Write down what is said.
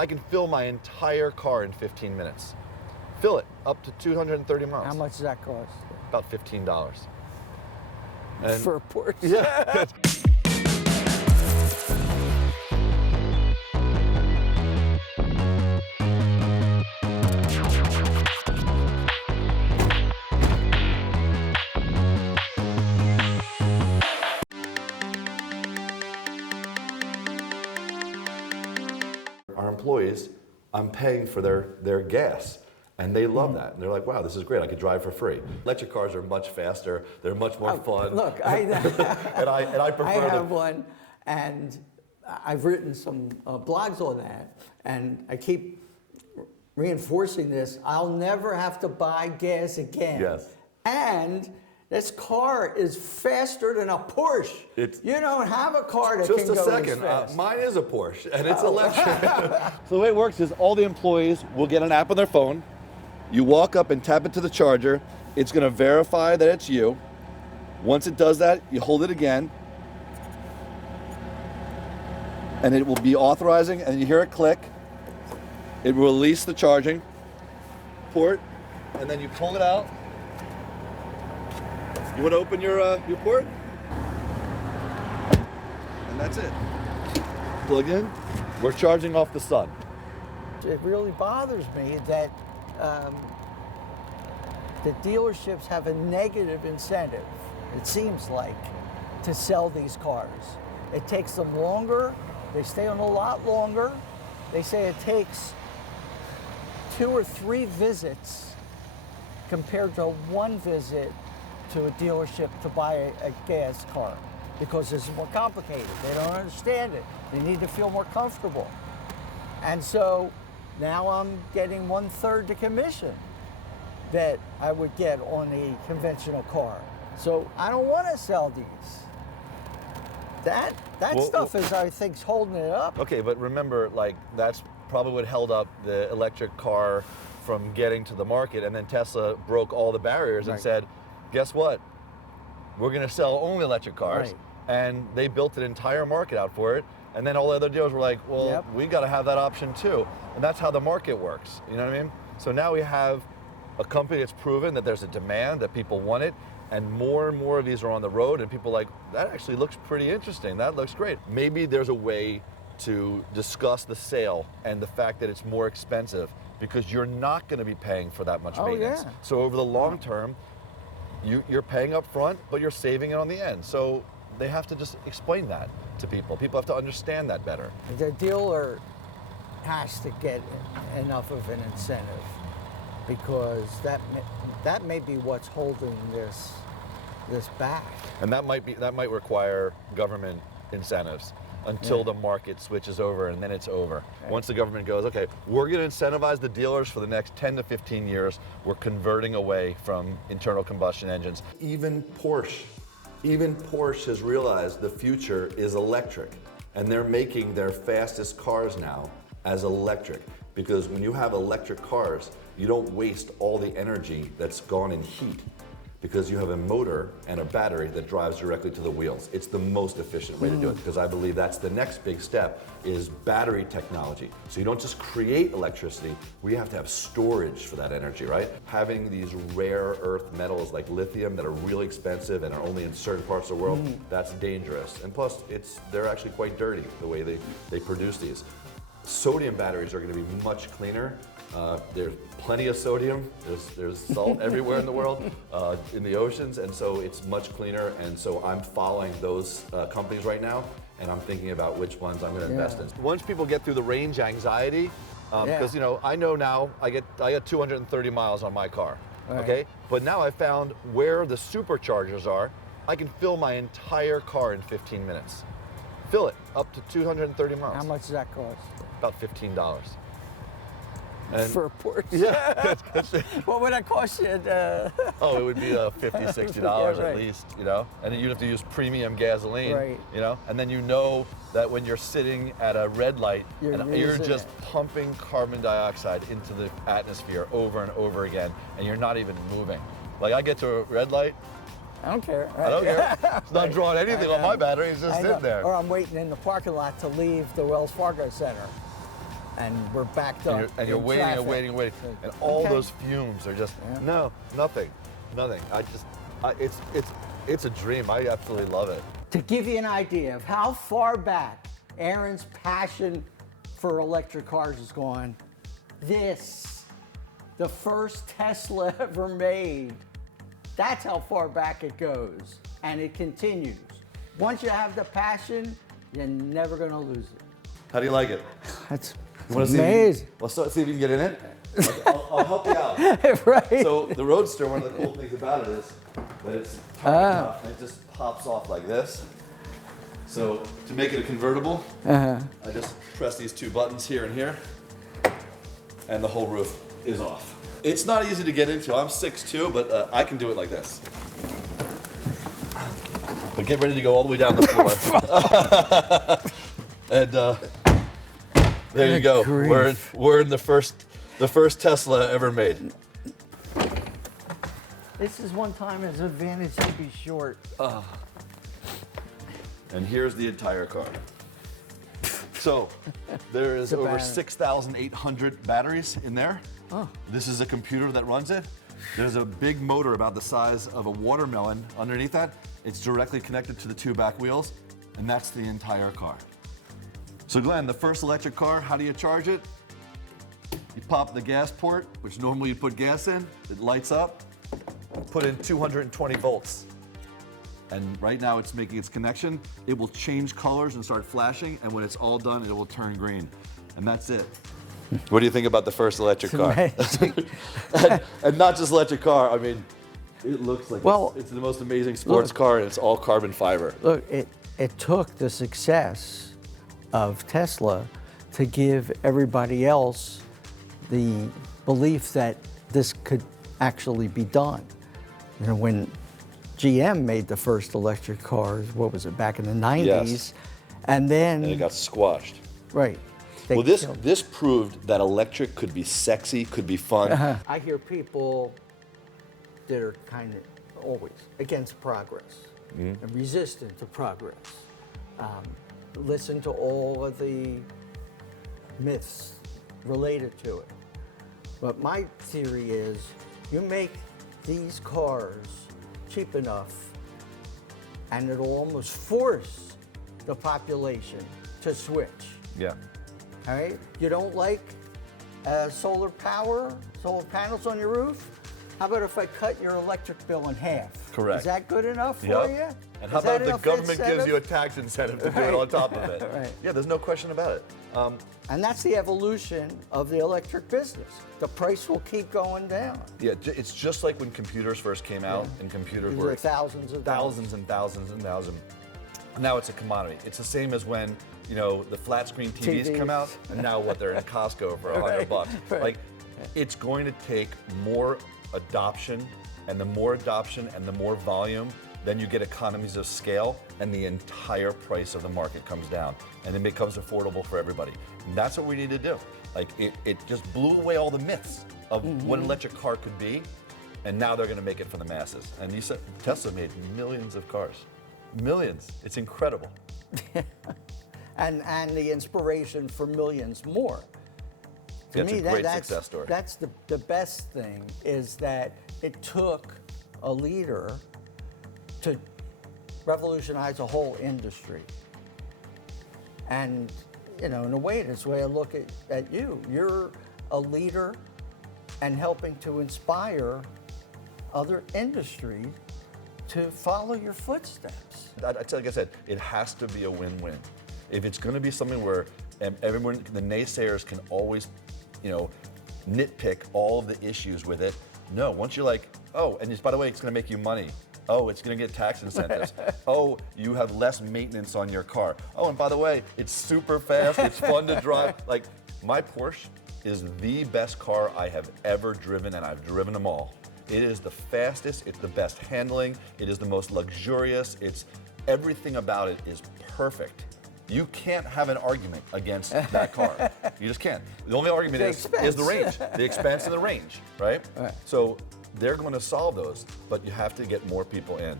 I can fill my entire car in 15 minutes. Fill it up to 230 miles. How much does that cost? About $15. And For a Porsche? yeah. Our employees, I'm paying for their gas. And they love that. And they're like, wow, this is great. I could drive for free. Electric cars are much faster. They're much more fun. Look, and I prefer I have one, and I've written some blogs on that, and I keep reinforcing this. I'll never have to buy gas again. Yes. And this car is faster than a Porsche. You don't have a car that can go Just a as second. fast. Mine is a Porsche, and it's electric. So the way it works is all the employees will get an app on their phone. You walk up and tap it to the charger. It's going to verify that it's you. Once it does that, you hold it again. And it will be authorizing, and you hear it click. It will release the charging port, and then you pull it out. You want to open your port? And that's it. Plug in. We're charging off the sun. It really bothers me that the dealerships have a negative incentive, it seems like, to sell these cars. It takes them longer, they stay on a lot longer. They say it takes 2 or 3 visits compared to 1 visit to a dealership to buy a gas car, because it's more complicated. They don't understand it. They need to feel more comfortable. And so now I'm getting 1/3 the commission that I would get on a conventional car. So I don't want to sell these. That stuff is, I think, holding it up. Okay, but remember, like, that's probably what held up the electric car from getting to the market, and then Tesla broke all the barriers and said, guess what? We're going to sell only electric cars. Right. And they built an entire market out for it. And then all the other dealers were like, well, we got to have that option too. And that's how the market works. You know what I mean? So now we have a company that's proven that there's a demand, that people want it, and more of these are on the road, and people are like, that actually looks pretty interesting. That looks great. Maybe there's a way to discuss the sale and the fact that it's more expensive, because you're not going to be paying for that much maintenance. Yeah. So over the long term, you're paying up front, but you're saving it on the end. So they have to just explain that to people. People have to understand that better. The dealer has to get enough of an incentive, because that may be what's holding this back. And that might require government incentives until the market switches over, and then it's over. Right. Once the government goes, okay, we're going to incentivize the dealers for the next 10 to 15 years. We're converting away from internal combustion engines. Even Porsche has realized the future is electric, and they're making their fastest cars now as electric, because when you have electric cars, you don't waste all the energy that's gone in heat, because you have a motor and a battery that drives directly to the wheels. It's the most efficient way to do it, because I believe that's the next big step, is battery technology. So you don't just create electricity, we have to have storage for that energy, right? Having these rare earth metals like lithium that are really expensive and are only in certain parts of the world, that's dangerous. And plus, they're actually quite dirty, the way they produce these. Sodium batteries are going to be much cleaner. There's plenty of sodium. There's salt everywhere in the world, in the oceans, and so it's much cleaner. And so I'm following those companies right now, and I'm thinking about which ones I'm going to invest in. Once people get through the range anxiety, because I know now I get 230 miles on my car, okay? But now I found where the superchargers are. I can fill my entire car in 15 minutes. Fill it up to 230 miles. How much does that cost? About $15. And for a Porsche? Yeah. What would that cost you? Oh, it would be $50, $60 at least, And then you'd have to use premium gasoline, And then that when you're sitting at a red light, you're just pumping carbon dioxide into the atmosphere over and over again, and you're not even moving. Like, I get to a red light, I don't care. I don't care. It's not drawing anything on my battery. It's just sitting there. Or I'm waiting in the parking lot to leave the Wells Fargo Center. and we're backed up. And you're in waiting traffic. and waiting and waiting, and all Okay. those fumes are just nothing. It's a dream. I absolutely love it. To give you an idea of how far back Aaron's passion for electric cars has gone, the first Tesla ever made, that's how far back it goes, and it continues. Once you have the passion, you're never gonna lose it. How do you like it? That's You wanna see if amazing. Let's see if you can get in it. I'll help you out. Right? So the Roadster, one of the cool things about it is that it's tight enough, and it just pops off like this. So to make it a convertible, I just press these two buttons here and here, and the whole roof is off. It's not easy to get into. I'm 6'2", but I can do it like this. But get ready to go all the way down the floor. And there you go. grief. We're in the first Tesla ever made. This is one time his advantage to be short. And here's the entire car. So there is over battery. 6,800 batteries in there. This is a computer that runs it. There's a big motor about the size of a watermelon underneath that. It's directly connected to the two back wheels, and that's the entire car. So Glenn, the first electric car, how do you charge it? You pop the gas port, which normally you put gas in, it lights up, put in 220 volts. And right now it's making its connection. It will change colors and start flashing, and when it's all done, it will turn green. And that's it. What do you think about the first electric car? and not just electric car, I mean, it looks like it's the most amazing sports car, and it's all carbon fiber. Look, it took the success of Tesla to give everybody else the belief that this could actually be done. You know, when GM made the first electric cars, what was it, back in the 90s? Yes. And then, And it got squashed. right. they Well, this killed- this proved that electric could be sexy, could be fun. I hear people that are kind of always against progress and resistant to progress. Listen to all of the myths related to it. But my theory is you make these cars cheap enough and it'll almost force the population to switch. Yeah. All right? You don't like solar power, solar panels on your roof? How about if I cut your electric bill in half? Correct. Is that good enough for Yep. you? And how Is that about the enough government gives incentive? you a tax incentive to do it Right. on top of it? Right. Yeah, there's no question about it. And that's the evolution of the electric business. The price will keep going down. Yeah, it's just like when computers first came out, and computers These were are thousands of dollars. thousands and thousands and thousands. Now it's a commodity. It's the same as when, you know, the flat screen TVs come out, and now what, they're in Costco for $100. right. Like, it's going to take more adoption, and the more adoption and the more volume, then you get economies of scale, and the entire price of the market comes down, and it becomes affordable for everybody. And that's what we need to do. Like, it just blew away all the myths of what an electric car could be, and now they're going to make it for the masses. And you said Tesla made millions of cars. Millions. It's incredible. And the inspiration for millions more. To Yeah, it's me, a great that's, success story. That's the best thing, is that it took a leader to revolutionize a whole industry. And, you know, in a way, that's the way I look at you. You're a leader and helping to inspire other industries to follow your footsteps. Like I said, it has to be a win-win. If it's going to be something where everyone, the naysayers can always, you know, nitpick all of the issues with it. No, once you're like, oh, and just, by the way, it's going to make you money. Oh, it's going to get tax incentives. Oh, you have less maintenance on your car. Oh, and by the way, it's super fast. It's fun to drive. Like, my Porsche is the best car I have ever driven, and I've driven them all. It is the fastest. It's the best handling. It is the most luxurious. It's everything about it is perfect. You can't have an argument against that car. You just can't. The only argument is the range, the expense and the range, right? So they're going to solve those, but you have to get more people in.